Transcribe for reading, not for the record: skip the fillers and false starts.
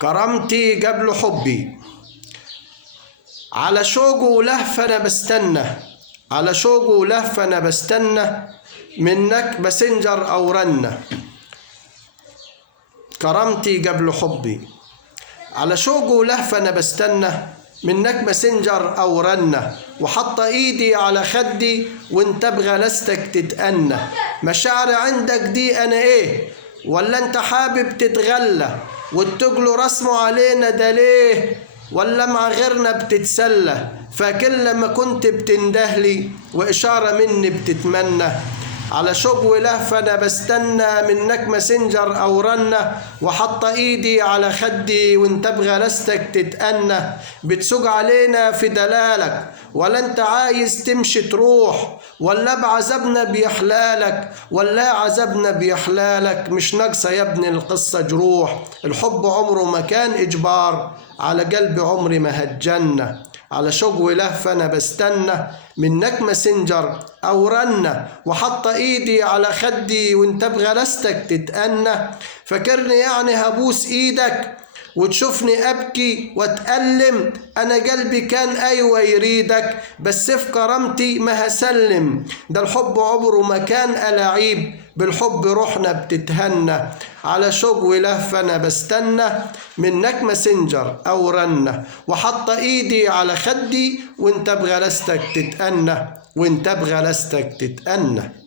كرامتي قبل حبي، على شوقه ولهفة أنا بستنى، على شوقه ولهفة أنا بستنى، منك بسنجر أو رنة. كرامتي قبل حبي، على شوقه ولهفة أنا بستنى، منك مسنجر أو رنة. وحط إيدي على خدي وانت بغلستك تتأنى. مشاعر عندك دي أنا إيه؟ ولا انت حابب تتغلى وتقلوا رسمه علينا ده ليه؟ ولا مع غيرنا بتتسلى؟ فكل لما كنت بتندهلي وإشارة مني بتتمنى. على شوق ولهفة أنا بستنى، منك مسنجر أو رنة. وحط إيدي على خدي وانت بغلستك تتأنى. بتسوق علينا في دلالك، ولا انت عايز تمشي تروح؟ ولا بعذابنا بيحلالك؟ ولا عذابنا بيحلالك؟ مش ناقصة يا ابني القصة جروح. الحب عمره ما كان إجبار، على قلبي عمري ما هتجنى. على شوق ولهفة أنا بستنى، منك مسنجر أو رنة. وحط إيدي على خدي وانت بغلستك تتأنى. فكرني يعني هبوس إيدك وتشوفني أبكي وأتألم؟ أنا قلبي كان أيوة يريدك، بس في كرامتي ما هسلم. ده الحب عمره ما كان ألاعيب، بالحب روحنا بتتهنى. على شوق ولهفة أنا بستنى، منك مسنجر أو رنة. وحط إيدي على خدي وانت بغلستك تتأنى، وانت بغلستك تتأنى.